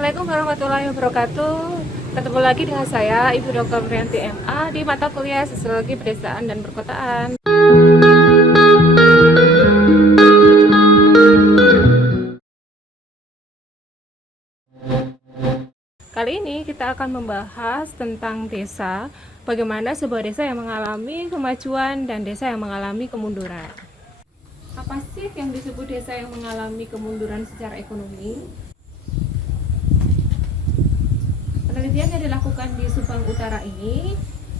Assalamualaikum warahmatullahi wabarakatuh. Ketemu lagi dengan saya, Ibu Dr. Priyanti MA di mata kuliah Sosiologi Pedesaan dan Perkotaan. Kali ini kita akan membahas tentang desa, bagaimana sebuah desa yang mengalami kemajuan dan desa yang mengalami kemunduran. Apa sih yang disebut desa yang mengalami kemunduran secara ekonomi? Penelitian yang dilakukan di Subang Utara ini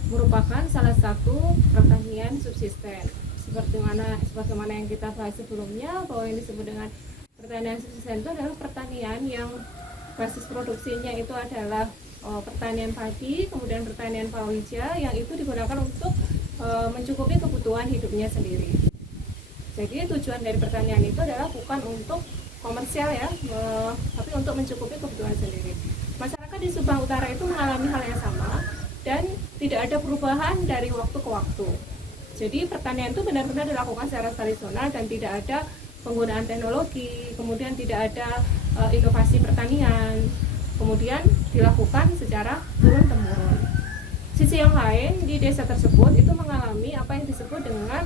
merupakan salah satu pertanian subsisten. Sebagaimana yang kita bahas sebelumnya, bahwa yang disebut dengan pertanian subsisten itu adalah pertanian yang basis produksinya itu adalah pertanian padi, kemudian pertanian palawija yang itu digunakan untuk mencukupi kebutuhan hidupnya sendiri. Jadi tujuan dari pertanian itu adalah bukan untuk komersial ya, tapi untuk mencukupi kebutuhan sendiri. Masyarakat di Subang Utara itu mengalami hal yang sama dan tidak ada perubahan dari waktu ke waktu. Jadi pertanian itu benar-benar dilakukan secara tradisional dan tidak ada penggunaan teknologi, kemudian tidak ada inovasi pertanian, kemudian dilakukan secara turun-temurun. Sisi yang lain di desa tersebut itu mengalami apa yang disebut dengan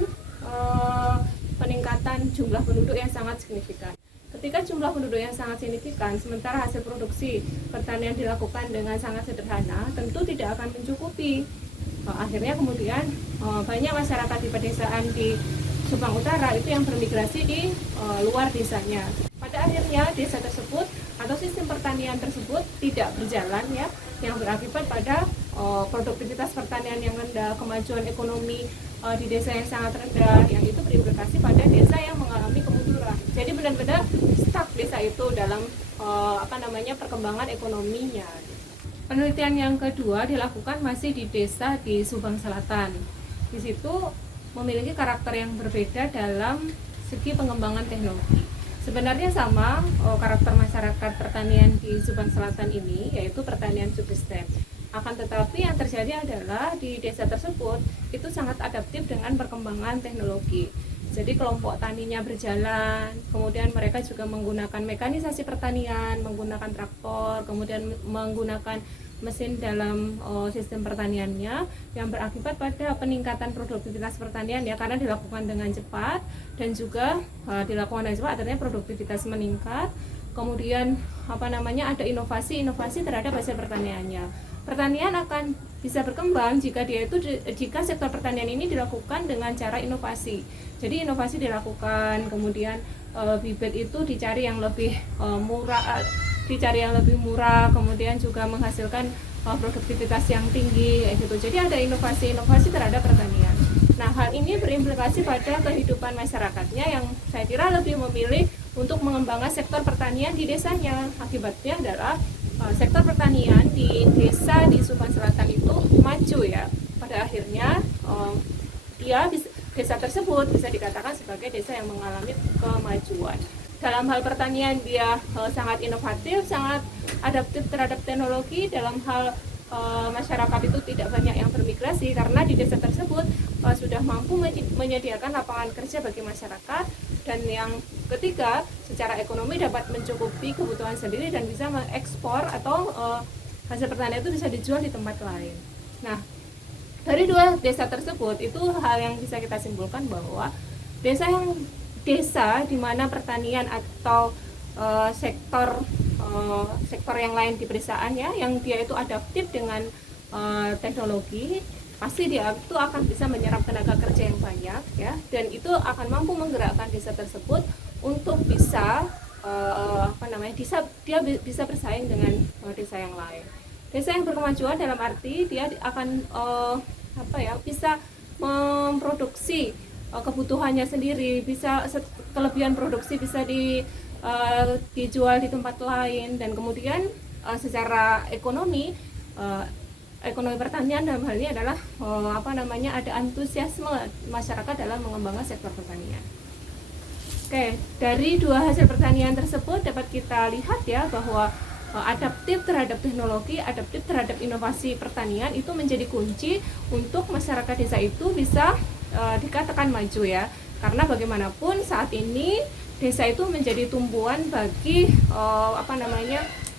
peningkatan jumlah penduduk yang sangat signifikan. Ketika jumlah penduduk yang sangat signifikan, sementara hasil produksi pertanian dilakukan dengan sangat sederhana, tentu tidak akan mencukupi. Akhirnya kemudian banyak masyarakat di pedesaan di Subang Utara itu yang bermigrasi di luar desanya. Pada akhirnya desa tersebut atau sistem pertanian tersebut tidak berjalan ya, yang berakibat pada produktivitas pertanian yang rendah, kemajuan ekonomi di desa yang sangat rendah, yang itu berimplikasi pada desa yang mengalami kemunduran. Jadi benar-benar stuck desa itu dalam perkembangan ekonominya. Penelitian yang kedua dilakukan masih di desa di Subang Selatan. Di situ memiliki karakter yang berbeda dalam segi pengembangan teknologi. Sebenarnya sama karakter masyarakat pertanian di Subang Selatan ini, yaitu pertanian subsisten. Akan tetapi yang terjadi adalah di desa tersebut itu sangat adaptif dengan perkembangan teknologi. Jadi kelompok taninya berjalan, kemudian mereka juga menggunakan mekanisasi pertanian, menggunakan traktor, kemudian menggunakan mesin dalam sistem pertaniannya, yang berakibat pada peningkatan produktivitas pertanian ya, karena dilakukan dengan cepat dan juga dilakukan dengan cepat, artinya produktivitas meningkat. Kemudian ada inovasi terhadap hasil pertaniannya. Pertanian akan bisa berkembang jika sektor pertanian ini dilakukan dengan cara inovasi. Jadi inovasi dilakukan, kemudian bibit itu dicari yang lebih murah, kemudian juga menghasilkan produktivitas yang tinggi kayak gitu. Jadi ada inovasi terhadap pertanian. Nah, hal ini berimplikasi pada kehidupan masyarakatnya yang saya kira lebih memilih untuk mengembangkan sektor pertanian di desanya. Akibatnya adalah sektor pertanian di desa di Subang Selatan itu maju ya. Pada akhirnya desa tersebut bisa dikatakan sebagai desa yang mengalami kemajuan. Dalam hal pertanian dia sangat inovatif, sangat adaptif terhadap teknologi. Dalam hal masyarakat itu tidak banyak yang bermigrasi karena di desa tersebut sudah mampu menyediakan lapangan kerja bagi masyarakat. Dan yang ketiga, secara ekonomi dapat mencukupi kebutuhan sendiri dan bisa mengekspor atau hasil pertanian itu bisa dijual di tempat lain. Nah, dari dua desa tersebut itu hal yang bisa kita simpulkan bahwa desa di mana pertanian atau sektor yang lain di pedesaan ya, yang dia itu adaptif dengan teknologi, pasti dia itu akan bisa menyerap tenaga kerja yang banyak ya, dan itu akan mampu menggerakkan desa tersebut untuk bisa bisa bersaing dengan desa yang lain. Desa yang berkemajuan dalam arti dia akan bisa memproduksi kebutuhannya sendiri, bisa kelebihan produksi bisa dijual di tempat lain, dan kemudian secara ekonomi pertanian dalam hal ini adalah ada antusiasme masyarakat dalam mengembangkan sektor pertanian. Oke, dari dua hasil pertanian tersebut dapat kita lihat ya bahwa adaptif terhadap teknologi, adaptif terhadap inovasi pertanian itu menjadi kunci untuk masyarakat desa itu bisa dikatakan maju ya. Karena bagaimanapun saat ini desa itu menjadi tumpuan bagi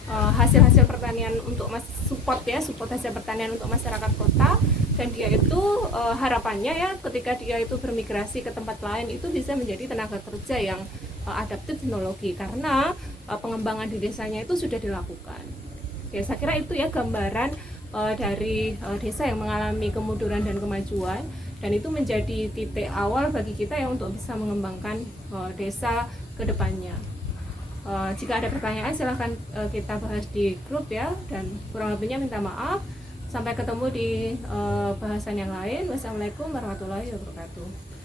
hasil-hasil pertanian untuk support hasil pertanian untuk masyarakat kota, dan dia itu harapannya ya ketika dia itu bermigrasi ke tempat lain itu bisa menjadi tenaga kerja yang adaptif teknologi karena pengembangan di desanya itu sudah dilakukan. Ya, saya kira itu ya gambaran dari desa yang mengalami kemunduran dan kemajuan, dan itu menjadi titik awal bagi kita ya untuk bisa mengembangkan desa ke depannya. Jika ada pertanyaan silahkan kita bahas di grup ya, dan kurang lebihnya minta maaf. Sampai ketemu di bahasan yang lain. Wassalamualaikum warahmatullahi wabarakatuh.